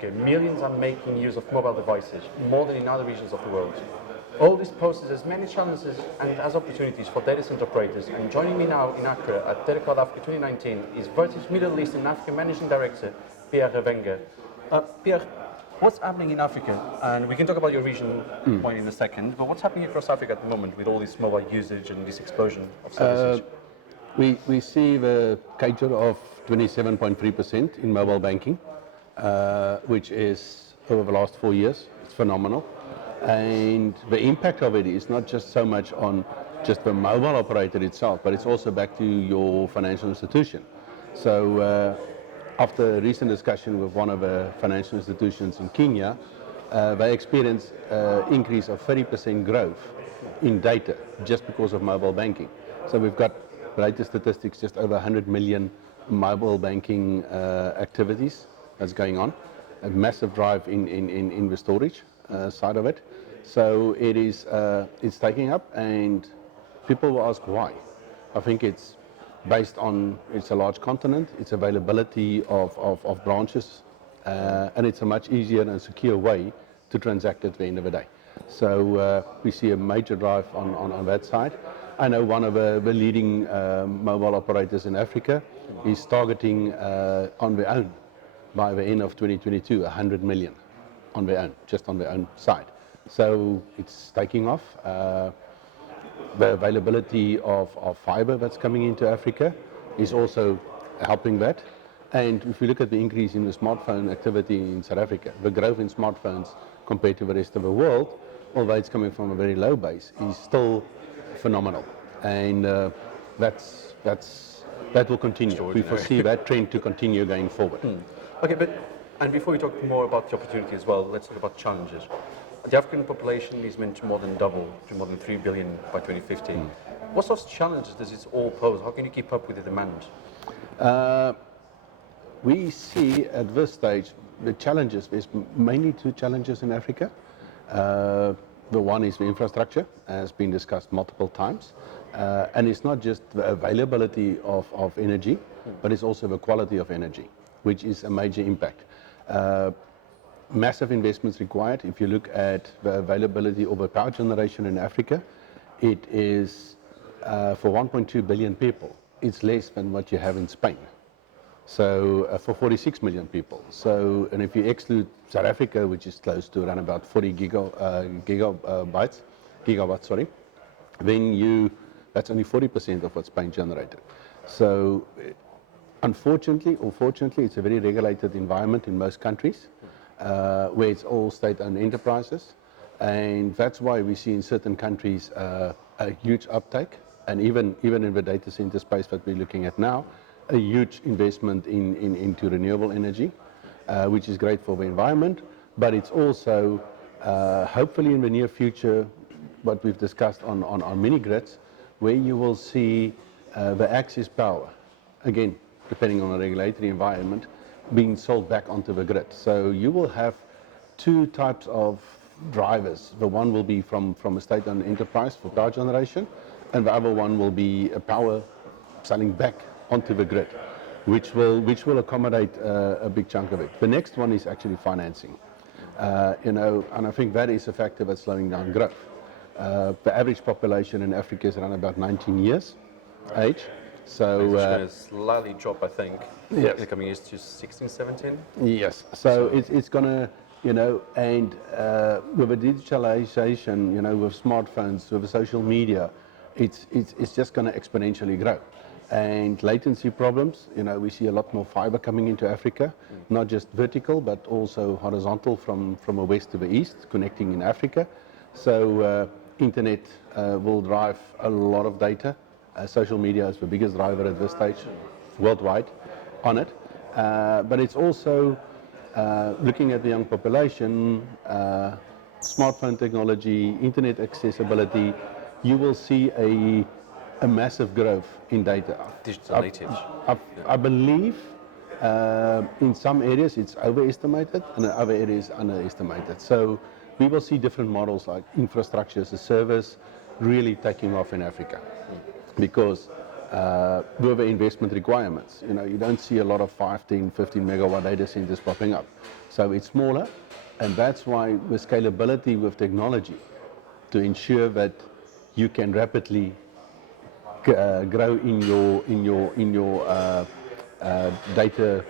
Africa, millions are making use of mobile devices, more than in other regions of the world. All this poses as many challenges and as opportunities for data center operators. And joining me now in Accra at Datacloud Africa 2019 is Vertiv's Middle East and Africa Managing Director, Pierre Havenga. Pierre, what's happening in Africa? And we can talk about your region point in a second, but what's happening across Africa at the moment with all this mobile usage and this explosion of services? We see the CAGR of 27.3% in mobile banking, which is over the last 4 years. It's phenomenal. And the impact of it is not just so much on just the mobile operator itself, but it's also back to your financial institution. So after a recent discussion with one of the financial institutions in Kenya, they experienced an increase of 30% growth in data just because of mobile banking. So we've got latest statistics, just over 100 million mobile banking activities that's going on. A massive drive in the storage side of it. So it's taking up, and people will ask why. I think it's based on it's a large continent, it's availability of branches, and it's a much easier and secure way to transact at the end of the day. So we see a major drive on that side. I know one of the leading mobile operators in Africa is targeting on their own by the end of 2022, 100 million on their own, just on their own side. So it's taking off. The availability of fiber that's coming into Africa is also helping that. And if you look at the increase in the smartphone activity in South Africa, the growth in smartphones compared to the rest of the world, although it's coming from a very low base, is still phenomenal. And that will continue. We foresee that trend to continue going forward. Okay, and before we talk more about the opportunity as well, let's talk about challenges. The African population is meant to more than double to more than 3 billion by 2050. What sorts of challenges does it all pose? How can you keep up with the demand? We see at this stage the challenges. There's mainly two challenges in Africa. The one is the infrastructure, has been discussed multiple times. And it's not just the availability of energy, but it's also the quality of energy, which is a major impact. Massive investments required. If you look at the availability of a power generation in Africa, it is for 1.2 billion people, it's less than what you have in Spain. So for 46 million people. So, and if you exclude South Africa, which is close to around about 40 gigawatts, then that's only 40% of what's Spain generated. So unfortunately or fortunately, it's a very regulated environment in most countries, where it's all state-owned enterprises. And that's why we see in certain countries a huge uptake, and even in the data center space that we're looking at now, a huge investment into renewable energy, which is great for the environment, but it's also, hopefully in the near future, what we've discussed on mini grids, where you will see the access power, again, depending on the regulatory environment, being sold back onto the grid. So you will have two types of drivers. The one will be from a state-owned enterprise for power generation, and the other one will be a power selling back onto the grid, which will accommodate a big chunk of it. The next one is actually financing, and I think that is a factor that's slowing down growth. The average population in Africa is around about 19 years age. So it's going to slightly drop, I think, in the coming years to 16, 17? Yes. So it's going to, and with the digitalisation, with smartphones, with the social media, it's just going to exponentially grow. And latency problems, we see a lot more fiber coming into Africa, not just vertical, but also horizontal from the west to the east, connecting in Africa. So internet will drive a lot of data. Social media is the biggest driver at this stage worldwide on it. But it's also looking at the young population, smartphone technology, internet accessibility. You will see a massive growth in data. Digital natives. I believe in some areas it's overestimated and in other areas underestimated. So we will see different models like infrastructure as a service really taking off in Africa, because with the investment requirements. You don't see a lot of 5, 10, 15 megawatt data centers popping up. So it's smaller, and that's why with scalability with technology, to ensure that you can rapidly grow in your data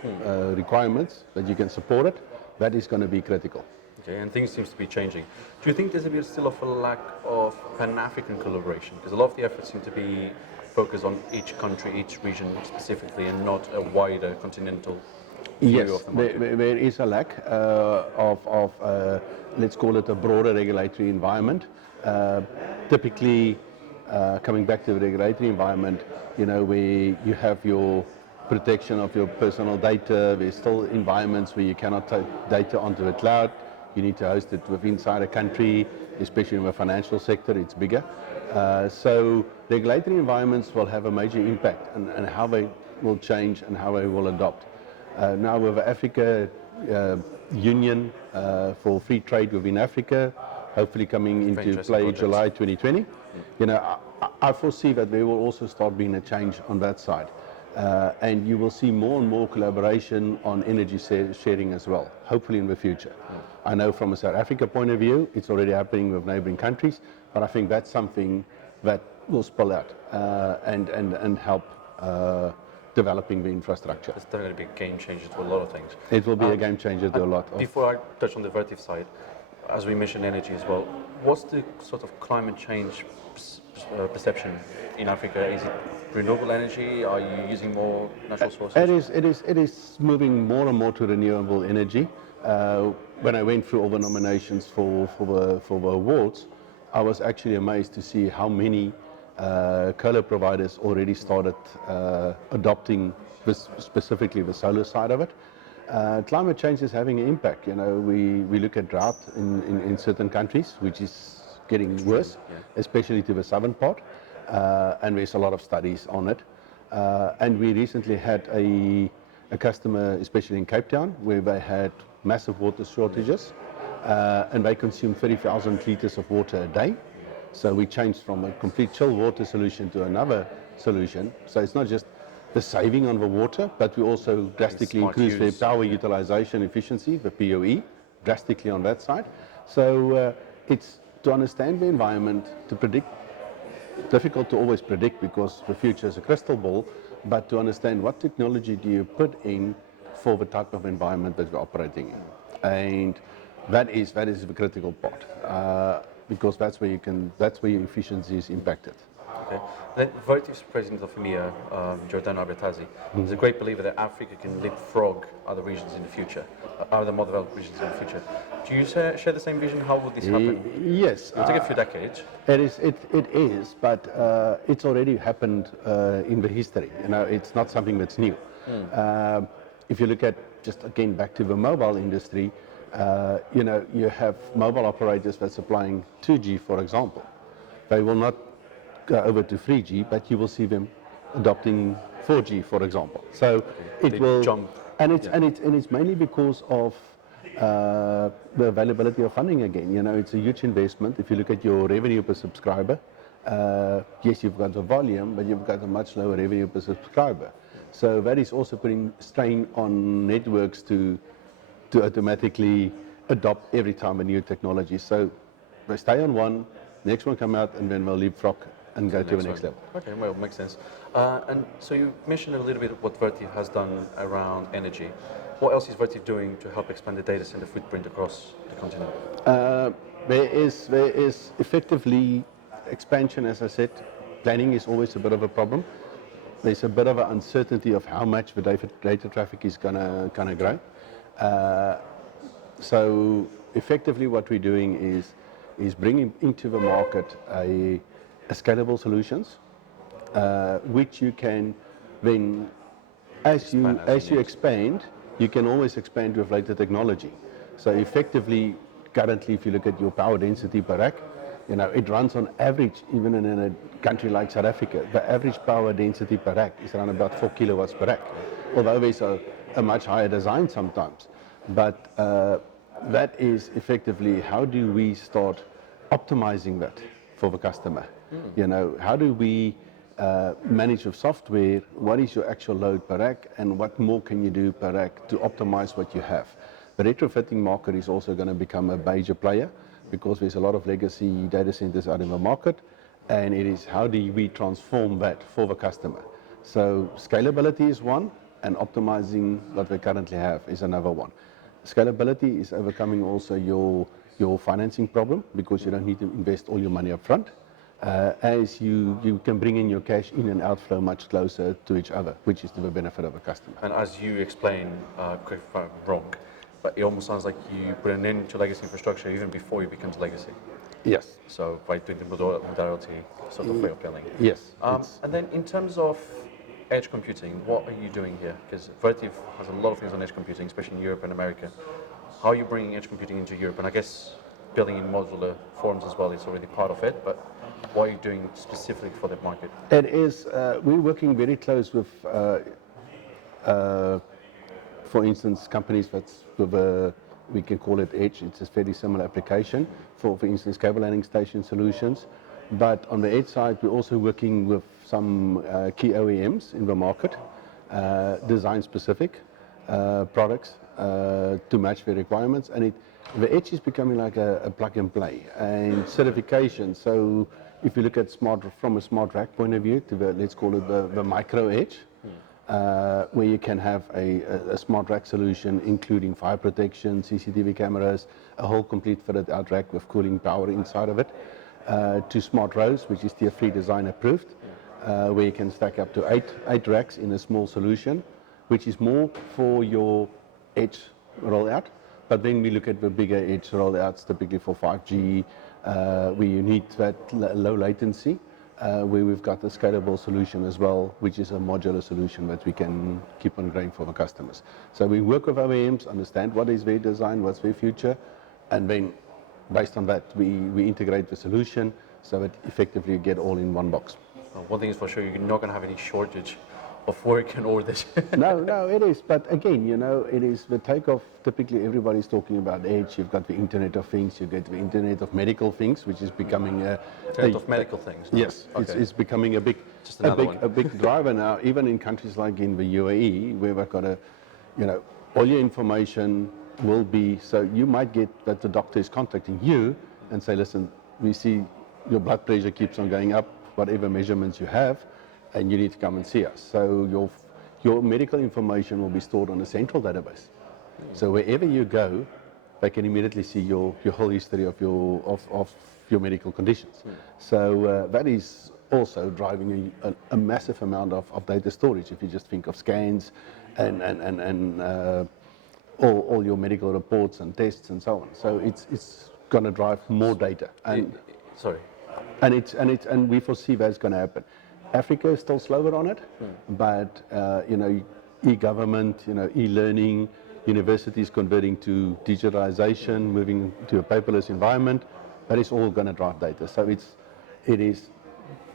requirements, that you can support it, that is going to be critical. Okay, and things seems to be changing. Do you think there's a bit still of a lack of Pan-African collaboration? Because a lot of the efforts seem to be focused on each country, each region specifically, and not a wider continental view Yes, of the market. there is a lack of let's call it a broader regulatory environment. Typically, coming back to the regulatory environment, where you have your protection of your personal data, there's still environments where you cannot take data onto the cloud. You need to host it within inside a country, especially in the financial sector, it's bigger. So regulatory environments will have a major impact on how they will change and how they will adopt. Now with the Africa Union for free trade within Africa, hopefully coming into play July 2020, I foresee that there will also start being a change on that side. And you will see more and more collaboration on energy sharing as well, hopefully in the future. I know from a South Africa point of view, it's already happening with neighboring countries, but I think that's something that will spill out and help developing the infrastructure. It's definitely going to be a game changer to a lot of things. It will be a game changer to a lot. Before I touch on the Vertiv side, as we mentioned energy as well, what's the sort of climate change perception in Africa? Is it renewable energy? Are you using more natural sources? It is moving more and more to renewable energy. When I went through all the nominations for the awards, I was actually amazed to see how many colo providers already started adopting this, specifically the solar side of it. Climate change is having an impact. We look at drought in certain countries, which is getting worse, especially to the southern part, and there's a lot of studies on it. And we recently had a customer, especially in Cape Town, where they had massive water shortages, and they consume 30,000 liters of water a day. So we changed from a complete chill water solution to another solution. So it's not just the saving on the water, but we also drastically increase their power utilization efficiency, the POE, drastically on that side. So it's to understand the environment, to predict. Difficult to always predict because the future is a crystal ball, but to understand what technology do you put in for the type of environment that we're operating in. And that is the critical part, because that's where your efficiency is impacted. Okay. Then Vertiv's president of MEA, João, is a great believer that Africa can leapfrog other regions in the future, other more developed regions in the future. Do you share the same vision? How would this happen? Yes. It'll take a few decades. It is, but it's already happened in the history. It's not something that's new. If you look at, just again back to the mobile industry, you have mobile operators that's supplying 2G, for example. They will not go over to 3G, but you will see them adopting 4G, for example. So it will jump, and it's mainly because of the availability of funding again. It's a huge investment. If you look at your revenue per subscriber, yes, you've got the volume, but you've got a much lower revenue per subscriber. So that is also putting strain on networks to automatically adopt every time a new technology. So they stay on one, next one come out, and then they'll leapfrog and go to the next level. Okay, well, makes sense. And so you mentioned a little bit of what Vertiv has done around energy. What else is Vertiv doing to help expand the data center footprint across the continent? There is effectively expansion, as I said. Planning is always a bit of a problem. There's a bit of an uncertainty of how much the data traffic is gonna grow. So effectively what we're doing is bringing into the market a scalable solutions, which you can then, as you expand, you can always expand with later technology. So effectively, currently, if you look at your power density per rack, it runs on average, even in a country like South Africa, the average power density per rack is around about 4 kilowatts per rack, although there's a much higher design sometimes. But that is effectively, how do we start optimizing that for the customer? How do we manage with software, what is your actual load per rack and what more can you do per rack to optimize what you have. The retrofitting market is also going to become a major player because there's a lot of legacy data centers out in the market, and it is how do we transform that for the customer. So scalability is one, and optimizing what we currently have is another one. Scalability is overcoming also your financing problem because you don't need to invest all your money up front. As you can bring in your cash in and outflow much closer to each other, which is to the benefit of the customer. And as you explain, correct if I'm wrong, but it almost sounds like you put an end to legacy infrastructure even before it becomes legacy. Yes. So by doing the modality sort of way of billing. Yes. And then in terms of edge computing, what are you doing here? Because Vertiv has a lot of things on edge computing, especially in Europe and America. How are you bringing edge computing into Europe? And I guess building in modular forms as well is already part of it, but what are you doing specifically for that market? It is, we're working very close with, for instance, companies that's with we can call it edge. It's a fairly similar application for instance, cable landing station solutions. But on the edge side, we're also working with some key OEMs in the market, design specific products to match their requirements. And the edge is becoming like a plug and play and certification. So if you look at from a smart rack point of view, to let's call it the micro edge, where you can have a smart rack solution, including fire protection, CCTV cameras, a whole complete fitted out rack with cooling power inside of it, to smart rows, which is Tier 3 design approved, where you can stack up to eight racks in a small solution, which is more for your edge rollout. But then we look at the bigger edge rollouts, typically for 5G, where you need that low latency, where we've got a scalable solution as well, which is a modular solution that we can keep on growing for the customers. So we work with OEMs, understand what is their design, what's their future, and then based on that, we integrate the solution so that effectively you get all in one box. One thing is for sure, you're not going to have any shortage of work and orders. No, it is. But again, it is the takeoff. Typically, everybody's talking about edge. You've got the Internet of Things. You get the Internet of Medical Things, which is becoming Internet of Medical Things. No? Yes, okay. It's becoming a big driver now. Even in countries like in the UAE, where we've got all your information will be. So you might get that the doctor is contacting you and say, listen, we see your blood pressure keeps on going up, whatever measurements you have, and you need to come and see us. So your medical information will be stored on a central database. So wherever you go, they can immediately see your whole history of your medical conditions. So that is also driving a massive amount of data storage. If you just think of scans and all your medical reports and tests and so on. So it's going to drive more data. And And we foresee that's going to happen. Africa is still slower on it, but e-government, e-learning, universities converting to digitalization, moving to a paperless environment, that is all going to drive data. So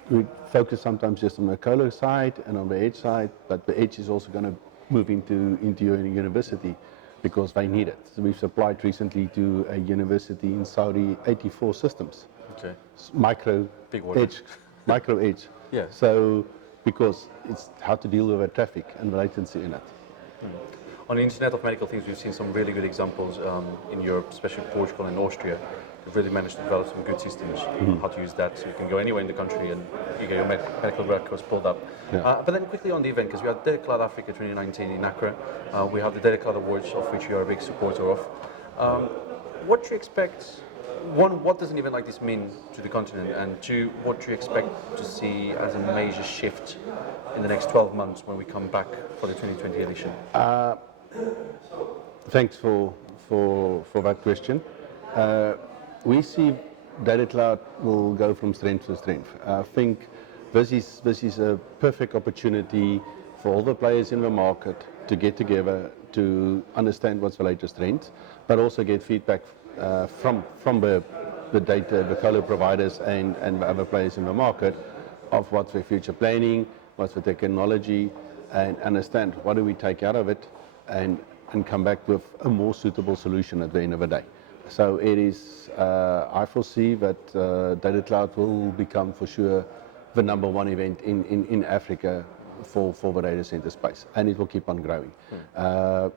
we focus sometimes just on the colo side and on the edge side, but the edge is also going to move into your university because they need it. So we've supplied recently to a university in Saudi 84 systems. Okay. Micro edge. Yeah. So because it's how to deal with the traffic and the latency in it. On the Internet of Medical Things, we've seen some really good examples in Europe, especially Portugal and Austria. They've really managed to develop some good systems, how to use that, so you can go anywhere in the country and you get your medical records pulled up. Yeah. But then quickly on the event, because we had Datacloud Africa 2019 in Accra, we have the Datacloud Awards, of which you are a big supporter of. What do you expect? One, what does an event like this mean to the continent? And two, what do you expect to see as a major shift in the next 12 months when we come back for the 2020 edition? Thanks for that question. We see Datacloud will go from strength to strength. I think this is a perfect opportunity for all the players in the market to get together to understand what's the latest trends, but also get feedback from the data, the colo providers and the other players in the market of what's their future planning, what's the technology, and understand what do we take out of it and come back with a more suitable solution at the end of the day. So it is, I foresee that Datacloud will become for sure the number one event in Africa for the data center space, and it will keep on growing.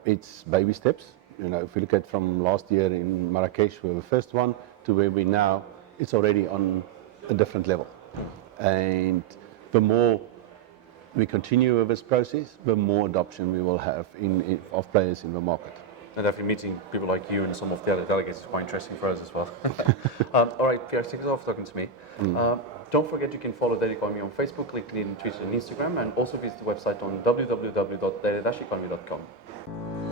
It's baby steps. You know, if you look at from last year in Marques, we were the first one, to where we now, it's already on a different level. And the more we continue with this process, the more adoption we will have of players in the market. And definitely meeting people like you and some of the other delegates is quite interesting for us as well. All right, Pierre, thanks a lot for talking to me. Don't forget you can follow Economy on Facebook, LinkedIn, Twitter and Instagram, and also visit the website on www.economy.com.